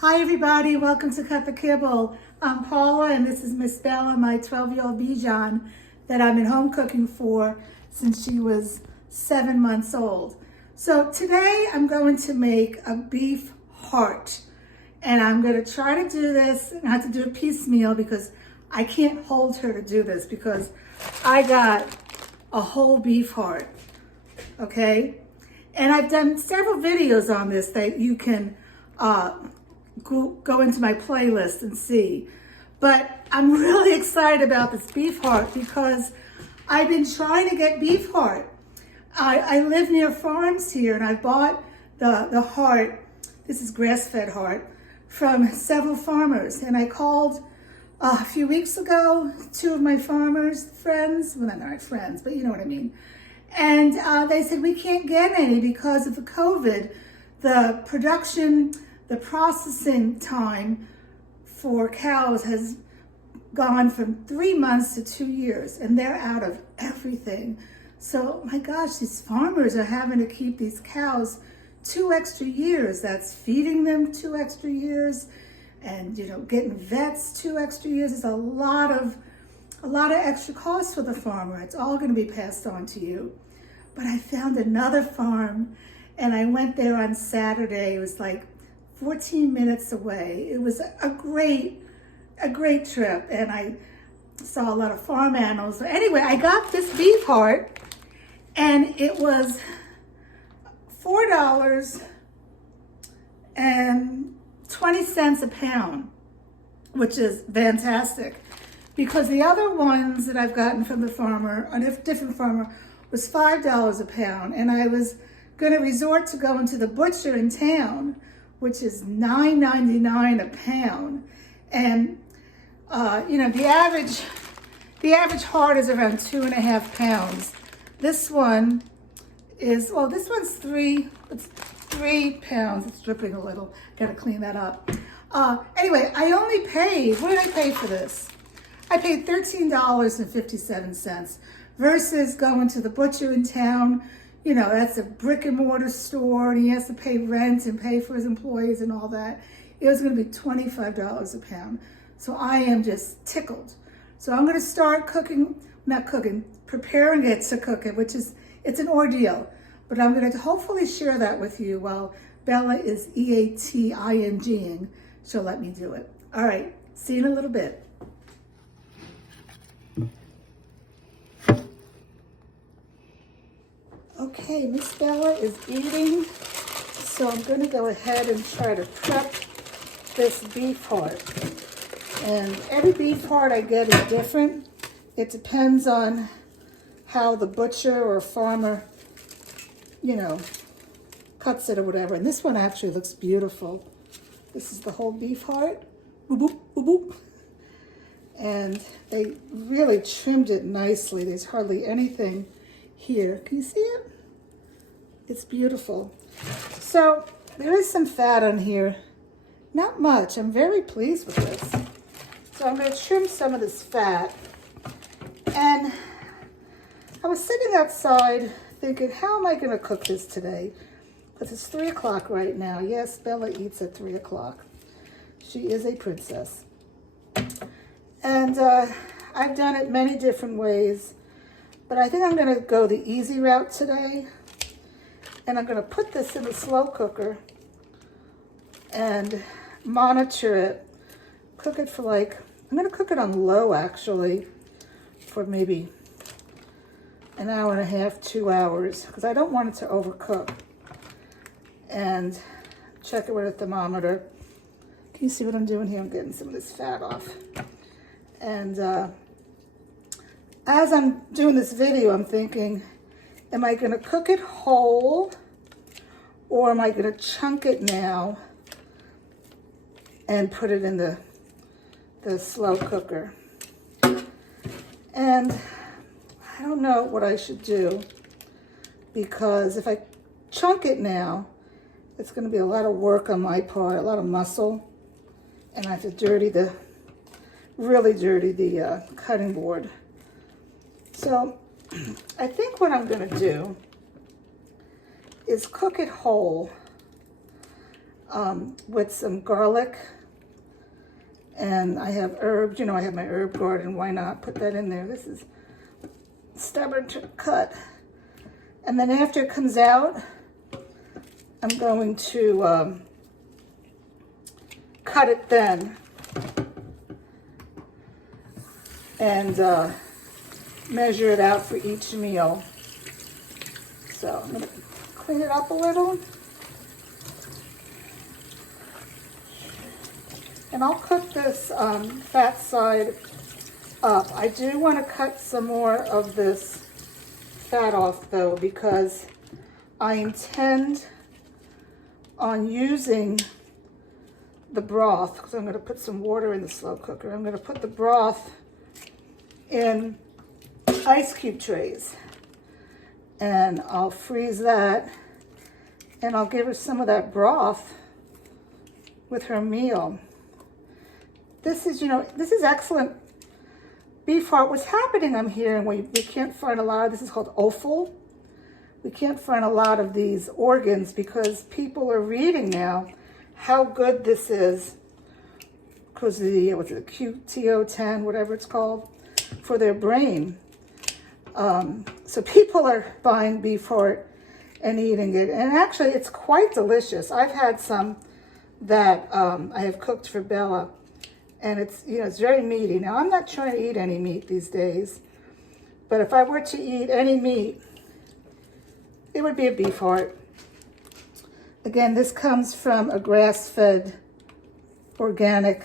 Hi everybody, welcome to Cut the Kibble. I'm Paula and this is Miss Bella, my 12-year-old Bichon that I've been home cooking for since she was 7 months old. So today I'm going to make a beef heart and I'm going to try to do this and I have to do it piecemeal because I can't hold her to do this because I got a whole beef heart, okay? And I've done several videos on this that you can go into my playlist and see. But I'm really excited about this beef heart because I've been trying to get beef heart. I live near farms here and I bought the heart, this is grass-fed heart, from several farmers. And I called a few weeks ago, two of my farmers friends, well not my friends, but you know what I mean. And they said, we can't get any because of the COVID. The production, the processing time for cows has gone from 3 months to 2 years and they're out of everything. So my gosh, these farmers are having to keep these cows 2 extra years. That's feeding them 2 extra years and getting vets 2 extra years. It's a lot of extra costs for the farmer. It's all going to be passed on to you. But I found another farm and I went there on Saturday. It was like 14 minutes away. It was a great trip and I saw a lot of farm animals. Anyway, I got this beef heart and it was $4.20 a pound, which is fantastic because the other ones that I've gotten from the farmer, a different farmer, was $5 a pound and I was going to resort to going to the butcher in town, which is $9.99 a pound. And, the average heart is around 2.5 pounds. This one is, well, this one's it's 3 pounds. It's dripping a little. Got to clean that up. Anyway, I only paid, what did I pay for this? I paid $13.57 versus going to the butcher in town. That's a brick and mortar store and he has to pay rent and pay for his employees and all that. It was going to be $25 a pound. So I am just tickled. So I'm going to start preparing it to cook it, it's an ordeal. But I'm going to hopefully share that with you while Bella is EATINGing. She'll let me do it. All right, see you in a little bit. Okay, Miss Bella is eating, so I'm going to go ahead and try to prep this beef heart. And every beef heart I get is different. It depends on how the butcher or farmer, cuts it or whatever. And this one actually looks beautiful. This is the whole beef heart. Boop, boop, boop, boop. And they really trimmed it nicely. There's hardly anything here. Can you see it? It's beautiful. So there is some fat on here. Not much. I'm very pleased with this. So I'm going to trim some of this fat. And I was sitting outside thinking, how am I going to cook this today? Because it's 3 o'clock right now. Yes, Bella eats at 3 o'clock. She is a princess. And I've done it many different ways. But I think I'm going to go the easy route today. And I'm going to put this in the slow cooker and monitor it. Cook it for I'm going to cook it on low actually for maybe an hour and a half, 2 hours, because I don't want it to overcook. And check it with a thermometer. Can you see what I'm doing here? I'm getting some of this fat off. And as I'm doing this video, I'm thinking, am I going to cook it whole or am I going to chunk it now and put it in the slow cooker? And I don't know what I should do because if I chunk it now, it's going to be a lot of work on my part, a lot of muscle, and I have to really dirty the cutting board. So I think what I'm going to do is cook it whole. with some garlic. And I have herbs, you know, I have my herb garden. Why not put that in there? This is stubborn to cut. And then after it comes out, I'm going to cut it then and measure it out for each meal. So I'm going to clean it up a little. And I'll cook this fat side up. I do want to cut some more of this fat off though, because I intend on using the broth, because I'm going to put some water in the slow cooker. I'm going to put the broth in ice cube trays, and I'll freeze that, and I'll give her some of that broth with her meal. This is, you know, this is excellent beef heart. What's happening, I'm hearing, we can't find a lot of, this is called offal. We can't find a lot of these organs because people are reading now how good this is because of the, what's it, QTO10, whatever it's called, for their brain. So people are buying beef heart and eating it. And actually, it's quite delicious. I've had some that I have cooked for Bella. And it's, you know, it's very meaty. Now, I'm not trying to eat any meat these days. But if I were to eat any meat, it would be a beef heart. Again, this comes from a grass-fed organic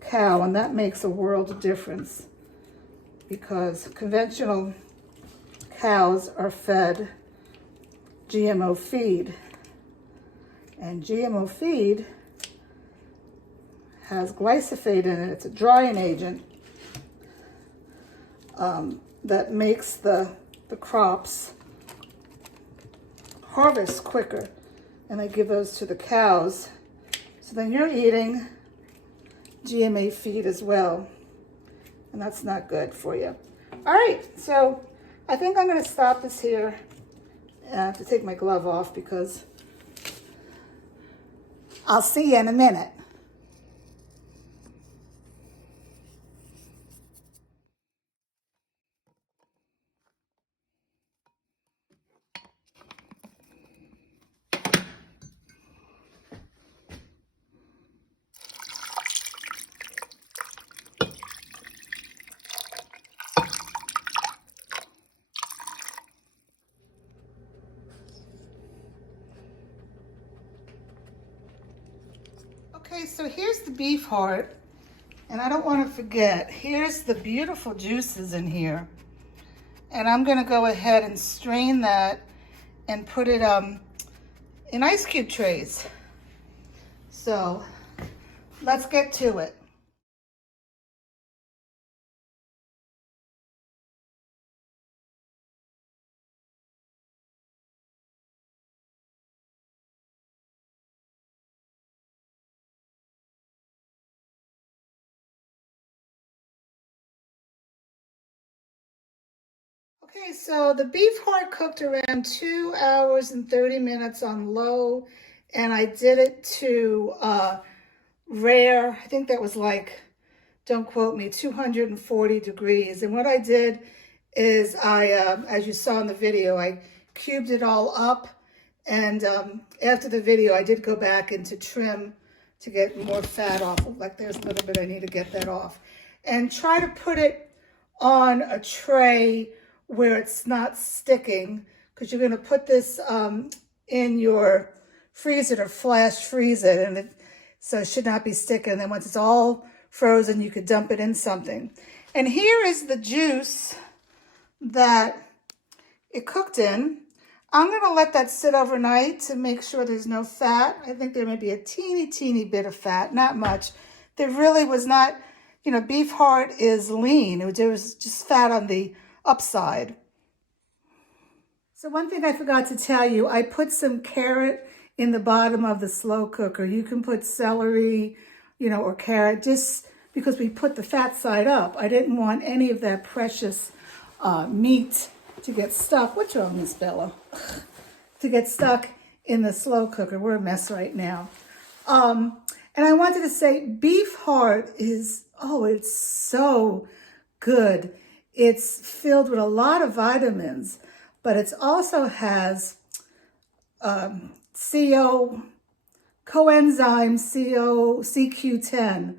cow, and that makes a world of difference because conventional cows are fed GMO feed, and GMO feed has glyphosate in it. It's a drying agent that makes the crops harvest quicker, and they give those to the cows. So then you're eating GMO feed as well, and that's not good for you. All right, so I think I'm going to stop this here. I have to take my glove off because I'll see you in a minute. Okay, so here's the beef heart, and I don't want to forget, here's the beautiful juices in here. And I'm going to go ahead and strain that and put it in ice cube trays. So let's get to it. Okay, so the beef heart cooked around 2 hours and 30 minutes on low, and I did it to rare. I think that was like, don't quote me, 240 degrees. And what I did is I, as you saw in the video, I cubed it all up. And after the video, I did go back into trim to get more fat off. Like there's a little bit I need to get that off. And try to put it on a tray where it's not sticking, because you're going to put this in your freezer to flash freeze it, and so it should not be sticking. And then once it's all frozen, you could dump it in something. And here is the juice that it cooked in. I'm going to let that sit overnight to make sure there's no fat. I think there may be a teeny bit of fat, not much. There really was not, you know, beef heart is lean. There was just fat on the upside. So one thing I forgot to tell you, I put some carrot in the bottom of the slow cooker. You can put celery, you know, or carrot, just because we put the fat side up. I didn't want any of that precious meat to get stuck. What's wrong, Miss Bella? To get stuck in the slow cooker. We're a mess right now. And I wanted to say beef heart is, oh, it's so good. It's filled with a lot of vitamins, but it also has coenzyme CQ10,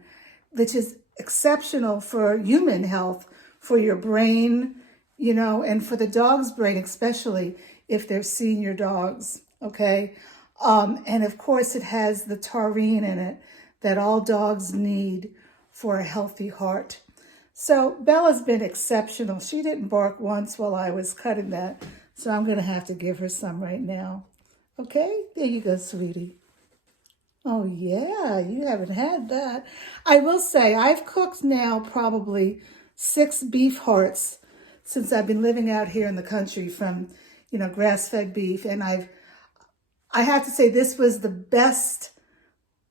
which is exceptional for human health, for your brain, you know, and for the dog's brain, especially if they're senior dogs, okay? And of course, it has the taurine in it that all dogs need for a healthy heart. So Bella's been exceptional. She didn't bark once while I was cutting that, so I'm going to have to give her some right now. Okay, there you go, sweetie. Oh, yeah, you haven't had that. I will say I've cooked now probably 6 beef hearts since I've been living out here in the country from, you know, grass-fed beef. And I have to say this was the best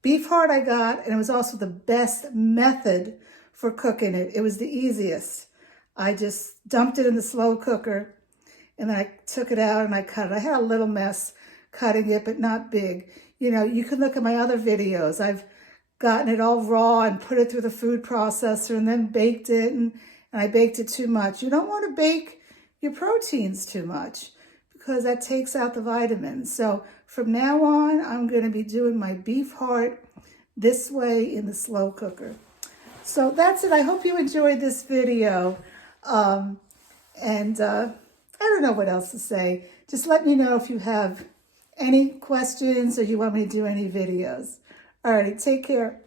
beef heart I got, and it was also the best method for cooking it. It was the easiest. I just dumped it in the slow cooker, and then I took it out and I cut it. I had a little mess cutting it, but not big. You know, you can look at my other videos. I've gotten it all raw and put it through the food processor and then baked it, and I baked it too much. You don't want to bake your proteins too much because that takes out the vitamins. So from now on, I'm going to be doing my beef heart this way in the slow cooker. So that's it. I hope you enjoyed this video. I don't know what else to say. Just let me know if you have any questions or you want me to do any videos. All right, take care.